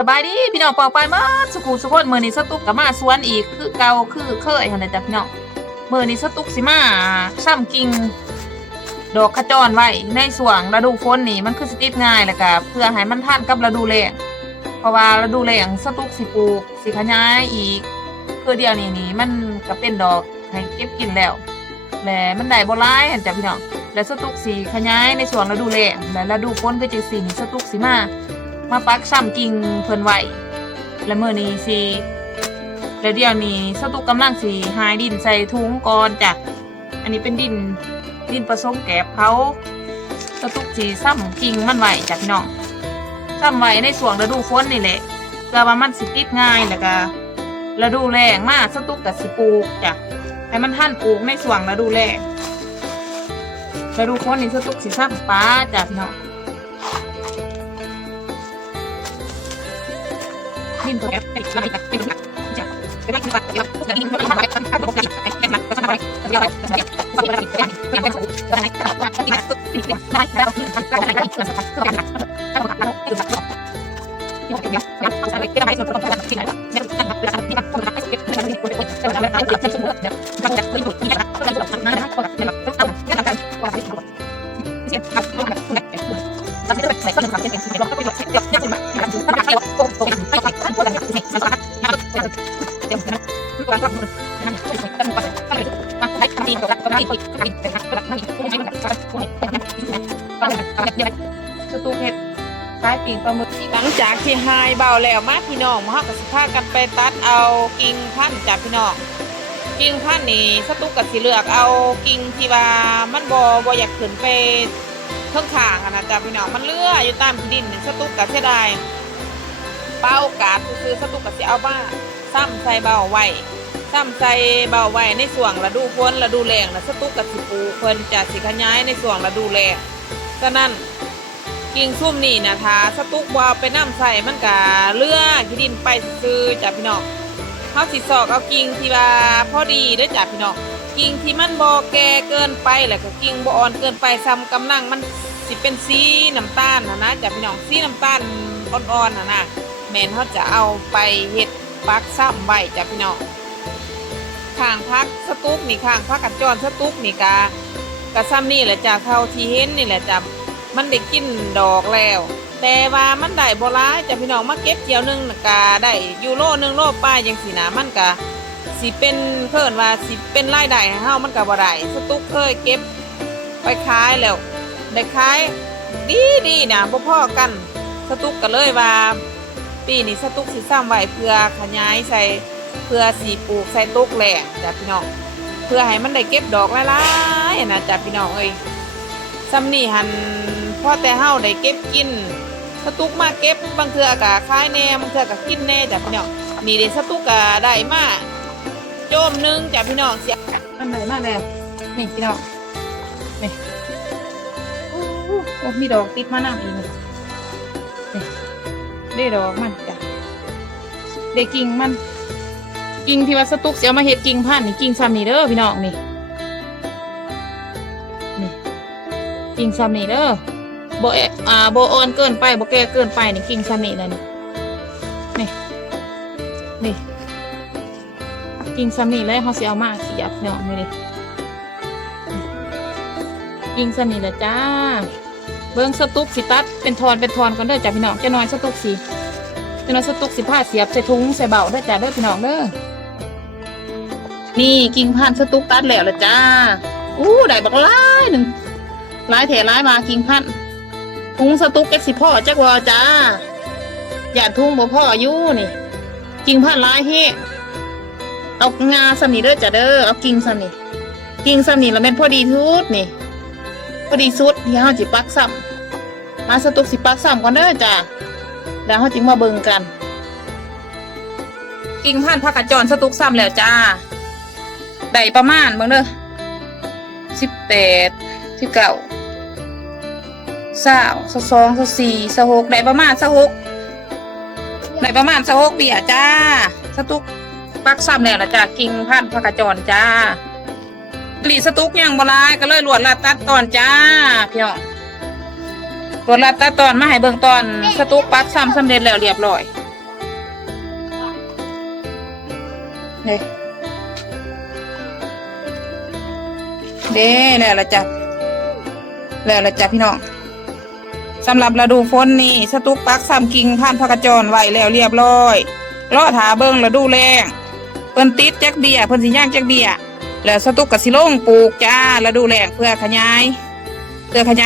สบายดีพี่น้องปอกไปมาสุขุสุขคนมื้อนี้สตุกกับมาสวนอีกคือเก่าคือเคยหั่นแหละจ้ะพี่น้องมื้อนี้สตุกสิมาซ้ำกิ่งดอกขจรไว้ในช่วงฤดูฝนนี่มันคือสิติดง่ายแล้วก็เพื่อให้มันทันกับฤดูแล้งเพราะว่าฤดูแล้งสตุกสิปลูกสิขยายอีกคือเดียวนี่มันก็เป็นดอกให้เก็บกินแล้วและมันได้บ่หลายหั่นจ้ะพี่น้องและสตุกสิขยายในช่วงฤดูแล้งและฤดูฝนคือจังซี่นี่สตุกสิมาปักซ้ำกิ่งเพิ่นไว้และมื้อนี้สิแล้วเดี๋ยวนี้สตุกกำลังสิหายดินใส่ถุงก่อนจ้ะอันนี้เป็นดินผสมแกบเผาสตุกสิซ้ำกิ่งมันไว้จ้ะพี่น้องซ้ำไว้ในช่วงฤดูฝนนี่แหละเพื่อว่ามันสิติดง่ายแล้วก็ฤดูแล้งมาสตุกก็สิปลูกจ้ะให้มันทันปลูกในช่วงฤดูแล้งฤดูฝนนี่สตุกสิซ้ำป้าจ้ะพี่น้องดินตัวแอบเป็นอะไรกันเป็นแบบจะเป็นอะไรกันเดี๋ยวจะดินมันอะไรกันครับผมจะเป็นแบบจะทำอะไรเดี๋ยวอะไรจะเนี่ยจะเป็นอะไรอย่างเป็นอะไรที่แบบติดได้แล้วที่ทำอะไรกันที่ทำกันถ้าเราทำคือแบบที่ผมเดี๋ยวทำอะไรที่ทำให้ส่วนของการที่ไหนเนี่ยที่แบบคนทำให้เก็บเงินที่คนคนจะทำอะไรที่จะช่วยเดี๋ยวมันจะไม่หยุดที่จะก็เลยทำนะก็แบบเอาแค่ทำกันว่าที่คนเสียครับก็แบบเราจะใส่ก็ทำเป็นสิ่งที่เราต้องไปหยุดเดี๋ยวจะมาทำถึงทำให้เราโกงโกงให้ใส่ขั้นตอนอย่างนี้นะครับเดี๋ยวนะทุกคนก็นั่นก็เป็นการปฏิบัติมาใช้คำดีกับก็ได้คุยกันเป็นการปฏิบัติไม่ใช่แบบการคุยกันนะสตูเพชรใช้ปีกปลาหมึกหลังจากที่หายเบาแล้วมาพี่น้องมากับสิพากันไปตัดเอากิ่งพันธุ์จากพี่น้องกิ่งพันธุ์นี่สตูกับสีเลือกเอากิ่งที่ว่ามันบ่อยากขึ้นไปเครื่องข่างนะจ๊ะพี่น้องมันเลื่ออยู่ตามดินสตูกับเสียดายเป้ากาดคือสตูกับสิเอาบ้าซ้ำใส่เบาไว้ซ้ำใส่เบาไว้ในช่วงฤดูฝนฤดูแล้งนะสตุกกับสิปูเพิ่นจะสิขยายในช่วงฤดูแล้งฉะนั้นกิ่งซุ่มนี่นะถ้าสตุกบ่เอาไปน้ำใส่มันก็เลื่อที่ดินไปซื้อจ้ะพี่น้องเฮาสิสอกเอากิ่งที่ว่าพอดีเด้อจ้ะพี่น้องกิ่งที่มันบ่แก่เกินไปแล้วก็กิ่งบ่อ่อนเกินไปซ้ำกำลังมันสิเป็นสีน้ำตาลนะจ้ะพี่น้องสีน้ำตาลอ่อนๆนะแม่นเขาจะเอาไปเฮ็ดปักซ้ำไว้จ้ะพี่น้องข้างพักสตุ๊กนี่ข้างพักกัดจรสตุ๊กนี่กะซ้ำนี่แหละจ้ะเท่าที่เห็นนี่แหละจ้ะมันได้กินดอกแล้วแต่ว่ามันได้บ่หลายจ้ะพี่น้องมาเก็บเกี่ยวนึงกะได้ยูโรนึงโลป้ายจังสินะมันกะสิเป็นเพิ่นว่าสิเป็นรายได้ให้เฮามันกะบ่ได้สตุ๊กเคยเก็บไปขายแล้วได้ขายดีนะบ่พอกันสตุ๊กก็เลยว่าปีนี้สตุกสิซ้ำไว้เพื่อขยายใส่เพื่อสีปลูกใส่ตุกแหล่จ้ะพี่น้องเพื่อให้มันได้เก็บดอกหลายๆนะจ้ะพี่น้องเอ้ยซ้ำนี่หันพอแต่เฮาได้เก็บกินสตุกมาเก็บบางเทื่อก็ขายแน่บางเทื่อก็กินแน่จ้ะพี่น้องนี่เด้สตุกก็ได้มาโจมนึงจ้ะพี่น้องเสียมันได้มาแล้วนี่พี่น้องนี่โอ้มีดอกติดมาหน้าอีกนี่ได้ดอกมันจ้ะได้กิ่งมันกิ่งที่ว่าสตุกเสียมาเห็ดกิ่งพันธุ์นี่กิ่งซ้ำนี่เด้อพี่น้องนี่กิ่งซ้ำนี่เด้อบ่อ่อนเกินไปบ่แก่เกินไปนี่กิ่งซ้ำนี่แล้วนี่กิ่งซ้ำนี่แล้วเขาสิเอามาเสียบเนาะนี่ดิกิ่งซ้ำนี่แหละจ้าเบิ้งสตุกสิตัดเป็นทอนก่อนเด้อจ้ะพี่น้องจะน้อยสตุกสิผ้าเสียบใส่ถุงใส่เบาเด้อจ้ะเด้อพี่น้องเด้อนี่กิ่งพันธุ์สตุกตัดแล้วละจ้าได้บักหลายหนึ่งหลายแถหลายมากิ่งพันธุ์ถุงสตุกจักสิพ่อจักว่าจ้าอย่าถุงบ่พ่ออยู่นี่กิ่งพันธุ์หลายเฮเอางาซ้ำนี่เด้อจ้ะเด้อเอากิ่งซ้ำนี่แล้วแม่นพอดีทุดนี่พอดีสุดที่เฮาสิปักซ้ำมาสตุกสิปักซ้ำก่อนเด้อจ้าแล้วเขาจึงมาเบิ่งกันกิ่งพันธุ์ผักกาดจรสตุกซ้ำแล้วจ้าได้ประมาณเบิ่งเด้อ18 19 20 22 24 26ได้ประมาณ26เบี้ยจ้าสตุกปักซ้ำแล้วนะจ้ากิ่งพันธุ์ผักกาดจรจ้าหลีสตุกยังบ่หลายก็เลยลวดลาดตัดตอนจ้าพี่น้องลวดลาดตัดตอนมาให้เบิ่งตอนสตุกปักซ้ำสำเร็จแล้วเรียบร้อย เด้แล้วละจ้ะแล้วละจ้ะพี่น้องสำหรับฤดูฝนนี่สตุกปักซ้ำกิ่งพันธุ์ผักกระจรไว้แล้วเรียบร้อยรอถาเบิ่งฤดูแล้งเพิ่นติดจักเบี้ยเพิ่นสิย่างจักเบี้ยแล้วสตุกก็สิลงปลูกจ้าฤดูแล้งเพื่อขยา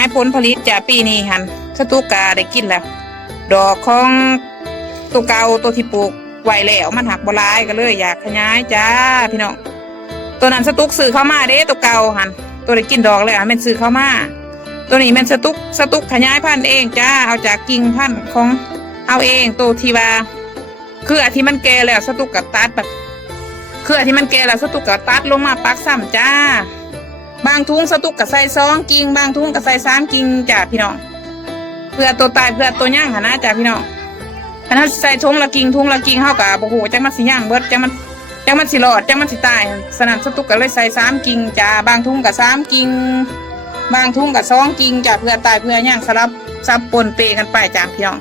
ยผลผลิตจ้าปีนี้หั่นสตุกก็ได้กินแล้วดอกของตัวเก่าตัวที่ปลูกไว้แล้วมันหักบ่หลายก็เลยอยากขยายจ้าพี่น้องตัวนั้นสตุกซื้อเข้ามาเด้ตัวเก่าหั่นตัวได้กินดอกแล้วแม่นซื้อเข้ามาตัวนี้แม่นสตุกขยายพันธุ์เองจ้าเอาจากกิ่งพันธุ์ของเอาเองตัวที่ว่าคืออันที่มันแก่แล้วสตุกก็ตัดแบบคืออันที่มันแก่แล้วสตุกก็ตัดลงมาปักซ้ำจ้าบางทุงสตุกก็ใส่2กิ่งบางทุงก็ใส่3กิ่งจ้าพี่น้องเพื่อตัวตายเพื่อตัวย่างหั่นนะจ้าพี่น้องอันนั้นใส่ทุงละกิ่งเฮาก็บ่ฮู้จักมันสิย่างเบิดจักมันสิรอดจักมันสิตายสนั่นสตุกก็เลยใส่3กิ่งจ้าบางทุงก็3กิ่งบางทุงก็2กิ่งจ้าเพื่อตายเพื่อย่างสลับซับปนเปกันไปจ้าพี่น้อง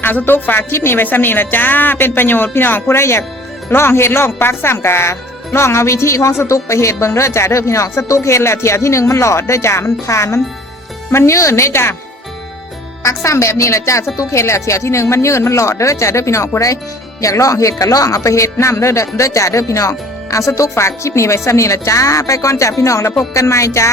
เอาสตุกฝากคลิปนี้ไว้ซ้ำนี้ละจ้าเป็นประโยชน์พี่น้องผู้ใดอยากลองเฮ็ดลองปักซ้ำกะลองเอาวิธีของสตุกไปเฮ็ดเบิ่งเด้อจ้าเด้อพี่น้องสตุกเฮ็ดแล้วเที่ยวที่1มันหลอดเด้อจ้ามันผ่านมันยืดเด้อจ้าปักซ้ำแบบนี้ละจ้าสตุกเฮ็ดแล้วเที่ยวที่1มันยืดมันหลอดเด้อจ้าเด้อพี่น้องผู้ใดอยากลองเฮ็ดก็ลองเอาไปเฮ็ดนำเด้อจ้าเด้อพี่น้องเอาสตุกฝากคลิปนี้ไว้ซ้ำนี้ละจ้าไปก่อนจ้าพี่น้องแล้วพบกันใหม่จ้า